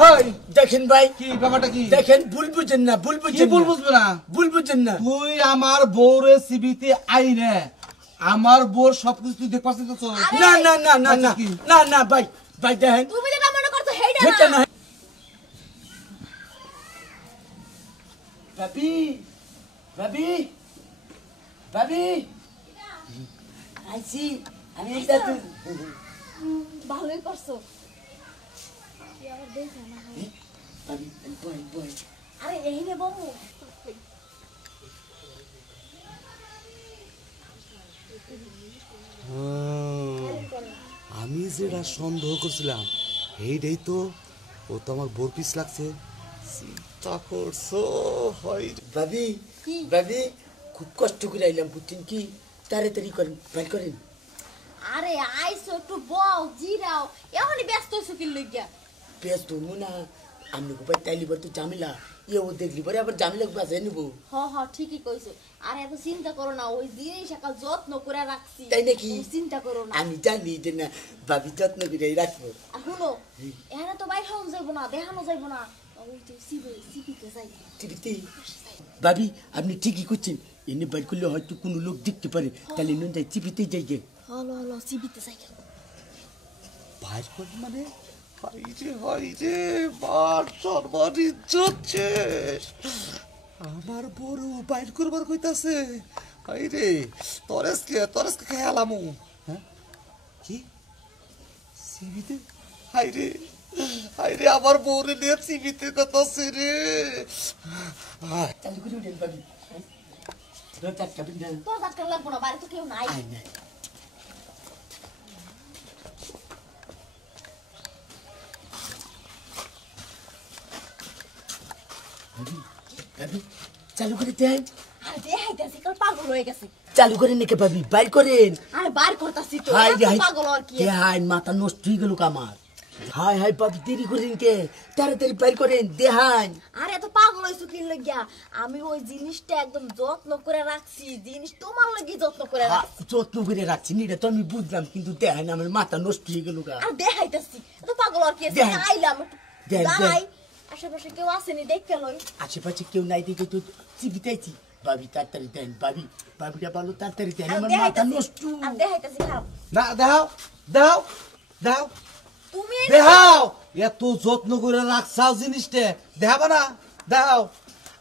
ওই দেখেন ভাই কি ব্যাপারটা কি দেখেন ভুল বুঝেন না ভুল বুঝেন ভুল বুঝবে না ভুল বুঝেন না তুই আমার বউরে সিবিতে আই রে আমার বউর সবকিছু তুই দেখতে পাচ্ছিস তো না না না না না না না ভাই ভাই দেখেন তুমি যেটা মনে করছো হেইটা না ভাবি ভাবি ভাবি আইছি আমি এটা তো ভালোই করছো কি আবার দেখছ না ভাবি বই আরে এই রে বাবু আমি যেটা সন্দেহ করছিলাম এইটাই তো ও তো আমার বোর পিস লাগছে চিন্তা করছো হয় ভাবি ভাবি খুব কষ্ট করে আইলাম বুঝছেন কি তাড়াতাড়ি করেন ভাই করেন আরে আইছো একটু বউ জিরাও এখনই ব্যস্ত হইছো কি লইগা ব্যস্ত মুনা আমি গোপাই তাইলি বলতে ঝামেলা ও দেখলি পরে আবার ঝামেলা বাজে নেব হ ঠিকই কইছো আর এত চিন্তা করো না ওই দিয়ে সকাল যত্ন করে রাখছি তাই নাকি চিন্তা করো না আমি জানি যে না ভাবি যত্ন করে রাখবো আর শুনো এখানে তো বাইরে হন যাইবো না দেখানো যাইবো না ওই তো সিপিতে যাই টিভিতে ভাবি আপনি ঠিকই করছেন এনে বাইর করলে হয়তো কোনো লোক দেখতে পারে তাহলে নুন যাই টিভিতেই যাই গে হলো সিপিতে যাই বাইর করে মানে হয় রে বার সর্বার ইজ্জত শেষ আমার বড় বাইর করবার কইতাছে হাই রে তরেসকে খেয়ালামু হ্যাঁ কি সিবিতে হাই রে আমার বউরে নিয়ে সিবিতে কইতাছে রে চালু করে উঠেন ভাবি দরজা চাবি না তোর কাছে লাগবো না বাড়ি তো কেউ নাই আই না ভাবি চালু করে দেন আরে দেখাইতাছি কাল পাগল হয়ে গেছে চালু করেন নাকি ভাবি বাইর করেন আরে বার করতাছি তো হাই এত হাই পাগল আর কি হাই মাথা নষ্ট হয়ে গেল আমার হাই হাই ভাবি দেরি করেন কে তাড়াতাড়ি বাইর করেন দেহান আরে এত পাগল হইছো কি লাগিয়া আমি ওই জিনিসটা একদম যত্ন করে রাখছি জিনিস তোমার লাগি যত্ন করে রাখছি যত্ন করে রাখছি এটা তো আমি বুঝলাম কিন্তু দেহান আমার মাথা নষ্ট হয়ে গেল আর দেখাইতাছি এত পাগল আর কি দেখান। আইলাম দেখান, দাঁড়াই আশেপাশে কেউ আসেনি দেখতে লই আশেপাশে কেউ নাই দেখে তো চিবিতাইছি ভাবি তাড়াতাড়ি দেন ভাবিটা ভালো তাড়াতাড়ি দেন আর আমার মাথা নষ্ট দেখাইতাছি খারাপ না দাও তুমি দেখাও এত যত্ন করে রাখছাও জিনিসটা দেখাবা না দেখাও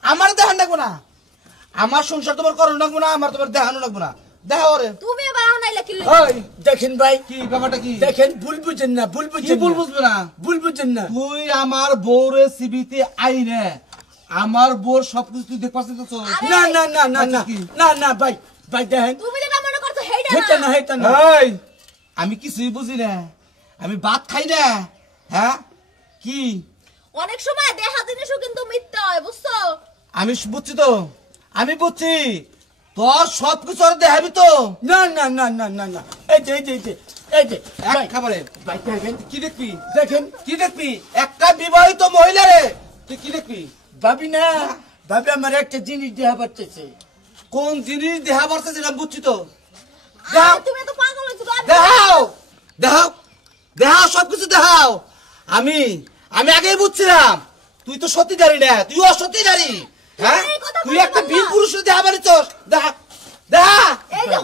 আমার দেখান লাগবো না আমার সংসার তোমার করানো লাগবো না আমার তোমার দেখানো লাগবো না দেখাও রে তুমি এবার আনাইলা কি ওই দেখেন ভাই কি ব্যাপারটা কি দেখেন ভুল বুঝেন না ভুল কি বুঝেন ভুল বুঝবে না ভুল বুঝেন না তুই আমার বউরে সিবিতে আই রে আমার বউর সবকিছু তুই দেখতে পাচ্ছিস তো না না না না না কি? না না ভাই ভাই দেখেন তুমি যেটা মনে করছো হেইটা হেটা না না হেটা না এই আমি কিছুই বুঝি না আমি ভাত খাই না হ্যাঁ কি অনেক সময় দেখা জিনিসও কিন্তু মিথ্যা হয় বুঝছো আমি বুঝছি তো আমি বুঝছি তোর সবকিছু আর দেখাবি তো না না না না না না এই যে এই যে এক ভাই খাবারে ভাই দেখেন কি দেখবি দেখেন কি দেখবি একটা বিবাহিত মহিলা রে তুই কি দেখবি ভাবি না ভাবি আমার একটা জিনিস দেওয়া পারতেছে কোন জিনিস দেখা পারছে সেটা বুঝছি তো আর তুমি তো পাগল হইছো গো। দেখাও সবকিছু দেখাও আমি আগেই বুঝছিলাম তুই তো সত্যিকারী না তুই অসত্যিকারী হ্যাঁ এই কথা তুই বললাম একটা না। বীর পুরুষের দেখা পারিছস দেখা এই যে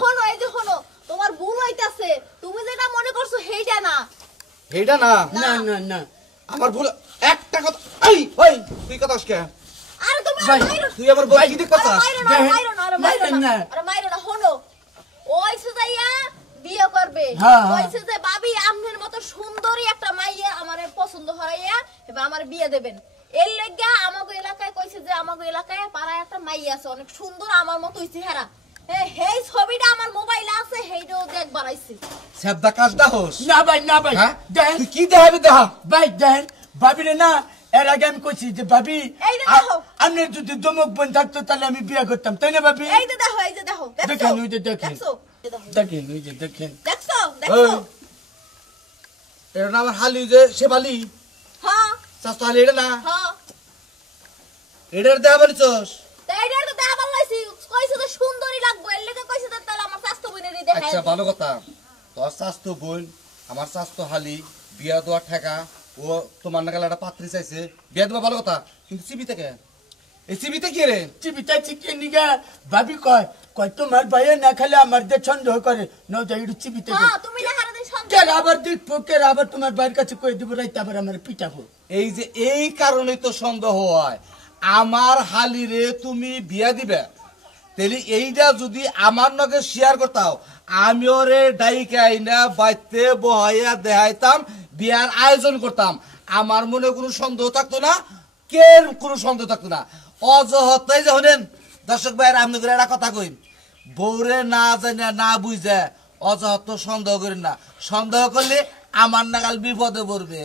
হনো তোমার ভুল হইতাছে তুমি যেটা মনে করছো হেইটা না এইটা না না না না আমার ভুল একটা কথা এই ওই তুই কথা কে আরে তুমি ভাই, তুই আমার বই কি দেখ কথা মাইরেন না। মাইরো না হনো ওইসে যাইয়া বিয়ে করবে হ্যাঁ, হ্যাঁ। ওইসে যে ভাবি আমনের মতো সুন্দরী একটা মাইয়া আমারে পছন্দ হরাইয়া এবার আমার বিয়ে দেবেন এর লাগা আমাগো এলাকায় কইছে যে আমাগো এলাকায় পাড়ায় একটা মাইয়া আছে অনেক সুন্দর আমার মতোই চেহারা হেই ছবিটা আমার মোবাইলে আছে হেইটাও দেখবার আইছি সেবদা কাজটা হোস না ভাই হ্যাঁ দেখেন তুই কি দেখাবি দেখা ভাই দেখেন ভাবি রে না এর আগে আমি কইছি যে ভাবি এই যে দেখো। আপনি যদি দমক বোন থাকতো তাহলে আমি বিয়ে করতাম তাই না ভাবি এই যে দেখো দেখেন, ওই যে দেখেন। দেখছো এই দেখো। দেখেন ওই যে দেখেন দেখছো দেখছো এটা না আমার হালি যে শেবালি হ্যাঁ চাষ হালি এটা না হ্যাঁ এটার দেখা পারিছস এইটা তো দেখা ভালো লাগছে কইছে তো সুন্দরী লাগবে এর লাগা কইছে যে তাহলে আমার স্বাস্থ্য বইনেরই দেখাই আচ্ছা ভালো কথা তোর স্বাস্থ্য বোন আমার স্বাস্থ্য হালি বিয়া দেওয়ার ঠেকা ও তোমার নাগাল একটা পাত্রী চাইছে বিয়া দেবা ভালো কথা, কিন্তু চিবিতে কে? এই চিবিতে কি রে? চিবিটা চিকে নিগা ভাবি কয় কয় তোমার ভাইয়ে না খেলে আমার দিয়ে সন্দেহ করে নাও যাই একটু চিবিতে হ্যাঁ তুমি না হারাদিন সন্দেহ কেন আবার দেখবো কেন আবার তোমার ভাইয়ের কাছে কয়ে দেবো রাইতে আবার আমার পিটাবো। এই যে এই কারণেই তো সন্দেহ হয়। আমার হালিরে তুমি বিয়া দিবে, তাহলে এইটা যদি আমার নগে শেয়ার করতাও, আমি ওরে ডাইকে আইনা বাইতে বহাইয়া দেখাইতাম, বিয়ার আয়োজন করতাম, আমার মনে কোনো সন্দেহ থাকতো না, কে কোনো সন্দেহ থাকতো না। অজহতাই যে হলেন দর্শক ভাইয়ের আপনাদের একটা কথা কই, বউরে না জানে না বুঝে অজহত সন্দেহ করেন না, সন্দেহ করলে আমার নাগাল বিপদে পড়বে।